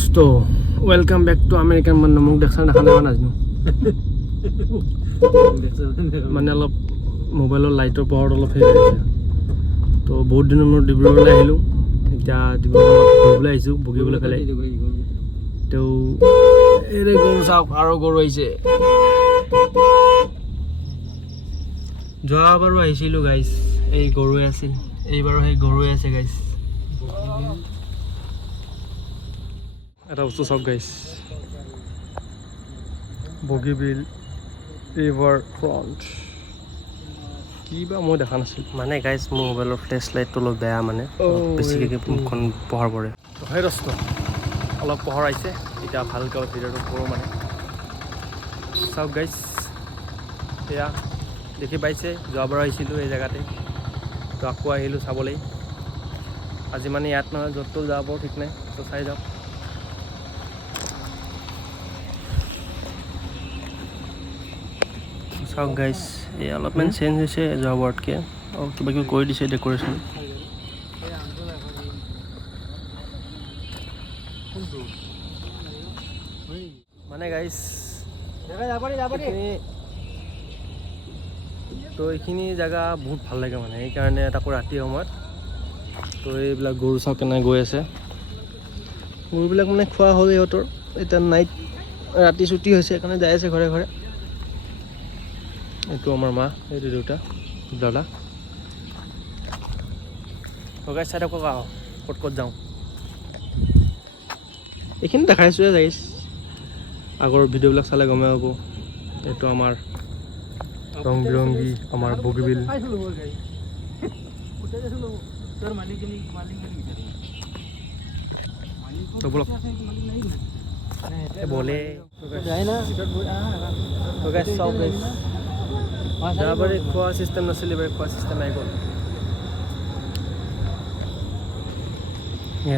दोस्तों welcome back to American मन मुख देखा देखा ना नाजनो माने अलप मोबाइलर लाइटर पावर अलप हे तो बहुत दिन मैं डिब्रुगढ़ आहिलो इटा डिब्रुगढ़ घुरबले आइसु बगिबले फेले तो एरे गरु साउ आरो गरु आइसे जोआ बारो आइसिलो गाइस এই গরু আছিল এইবারও সেই গরু আছে গাইস এটা বস্তু সব গাইস বগিবিল রিভার ফ্রন্ট কিবা মই দেখা নাছিল মানে গাইস মোৰ মোবাইলৰ ফ্ল্যাশ লাইটটো অলপ বেয়া মানে বেছিকৈ মুখখন পোহৰ পৰে হয় দস্ত অলপ পোহৰ আইছে এটা ভালকৈ ভিডিঅ'টো কৰোঁ মানে সব গাইস এয়া দেখি পাইছে যোৱাবাৰ আহিছিলোঁ এই জেগাতে তো আকৌ আহিলোঁ চাবলৈ আজি মানে ইয়াত নহয় য'ত যাব ঠিক নাই তো চাই যাওক চাওক গাইছ এই অলপমান চেঞ্জ হৈছে যোৱাবাৰতকৈ আৰু কিবা কিবি কৰি দিছে ডেক'ৰেশ্যন মানে গাইছ তো এইখিনি জেগা বহুত ভাল লাগে মানে সেইকাৰণে তাকো ৰাতি সময়ত তো এইবিলাক গৰু চাওক কেনে গৈ আছে গৰুবিলাক মানে খোৱা হ'ল ইহঁতৰ এতিয়া নাইট ৰাতি ছুটি হৈছে সেইকাৰণে যাই আছে ঘৰে ঘৰে এইটো আমাৰ মা এইটো দেউতা দাদা গাইছ চাই থাকক আহ ক'ত ক'ত যাওঁ এইখিনি দেখাইছোঁৱে গাইছ আগৰ ভিডিঅ'বিলাক চালে গমেই হ'ব এইটো আমাৰ ৰং বিৰঙ্গি আমাৰ বগিবিল বলে খোৱা চিষ্টেম নাছিলে এবাৰ খোৱা চিষ্টেম আহি গ'ল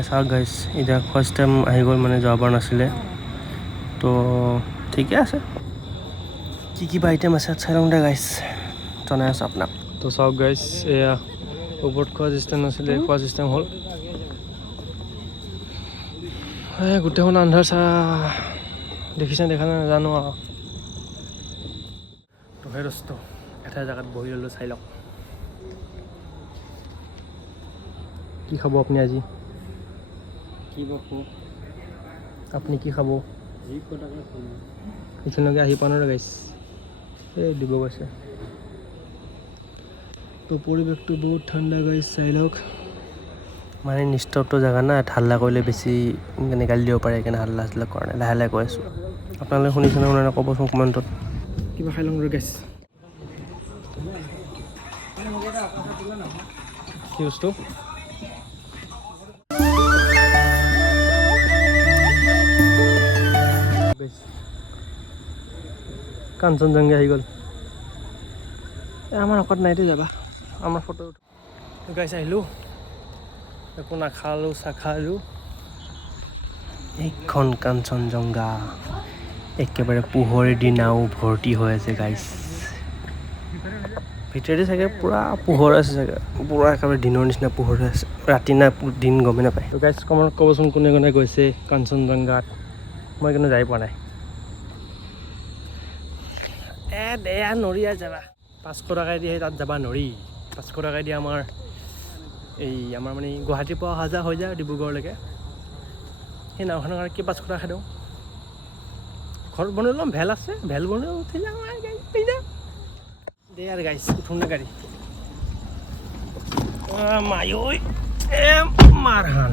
চাওক গাইছ এতিয়া খোৱা চিষ্টেম আহি গ'ল মানে যোৱাবাৰ নাছিলে তো ঠিকে আছে কি আইটেম আছে চাই লওঁ দে গাইছ জনাই আছোঁ আপোনাক তো চাওক গাইছ এয়া ওপৰত খোৱা চিষ্টেম নাছিলে খোৱা চিষ্টেম হ'ল গোটেইখন আন্ধাৰ চা দেখিছে দেখা নাই নাজানো আৰু তো সেই দস্ত এটা জেগাত বহি ল'লোঁ চাই লওক কি খাব আপুনি আজি আপুনি কি খাব এইখিনিলৈকে আহি পোৱা নাই গাইছ এই দিব গৈছে তো পৰিৱেশটো বহুত ঠাণ্ডা গাইছ চাই লওক মানে নিস্তব্ধ জেগা না হাল্লা কৰিলে বেছি মানে গালি দিব পাৰে সেইকাৰণে হাল্লা চাল্লা কৰা নাই লাহে লাহে কৈ আছোঁ আপোনালোকে শুনিছেনে শুনা নাই ক'বচোন কমেণ্টত কিবা খাই লওঁ গাইছ কি বস্তু কাঞ্চনজংঘা আহি গ'ল আমাৰ অকত নাইতো যাবা আমাৰ ফটো গাইছ আহিলোঁ একো নাখালোঁ চাখালোঁ এইখন কাঞ্চনজংঘা একেবাৰে পোহৰে দিনাও ভৰ্তি হৈ আছে গাইছ ভিতৰেদি চাগে পূৰা পোহৰ আছে চাগে পূৰা একেবাৰে দিনৰ নিচিনা পোহৰ হৈ আছে ৰাতি না দিন গমেই নাপায় তো গাইছ কমেণ্ট ক'বচোন কোনে কোনে গৈছে কাঞ্চনজংঘাত মই কিন্তু যাই পোৱা নাই দেয়া নৰি যাবা 500 টকাই দিয়ে তাত যাবা নৰি 500 টকাই দিয়ে আমাৰ এই আমাৰ মানে গুৱাহাটীৰ পৰা অহা যোৱা হৈ যায় ডিব্ৰুগড়লৈকে সেই নাওখনৰ কাৰণে কি 500 টকা দিওঁ ঘৰত বনাই ল'ম ভেল আছে ভেল বনাই উঠি যাওঁ দে আৰু গাইছ উঠোঁ নে গাড়ী মায়ৈ মাৰহান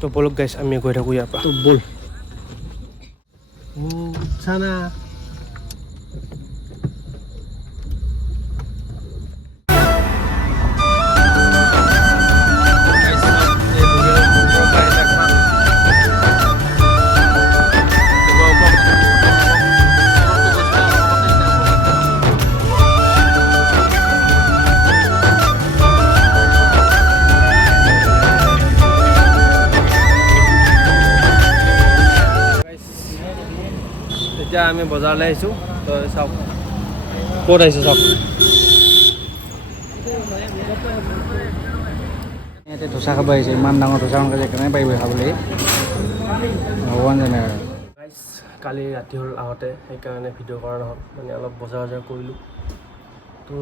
তো বলক গাইছ আমি গৈ থাকোঁ ইয়াৰ পৰা তো বল চানা এতিয়া আমি বজাৰলৈ আহিছোঁ তো চাওক ক'ত আহিছোঁ চাওক ধোচা খাব আহিছে ইমান ডাঙৰ ধোচা সোনকালে কেনেকৈ পাৰিব খাবলৈ ভগৱান জানে আৰু গাইজ কালি ৰাতি হ'ল আহোঁতে সেইকাৰণে ভিডিঅ' কৰা নহ'ল মানে অলপ বজাৰ কৰিলোঁ তো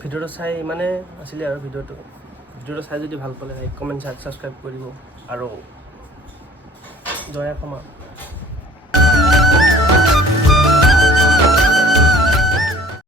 ভিডিঅ'টো চাই ইমানে আছিলে আৰু ভিডিঅ'টো চাই যদি ভাল পালে লাইক কমেণ্ট ছাবস্ক্ৰাইব কৰিব আৰু জয় অসম।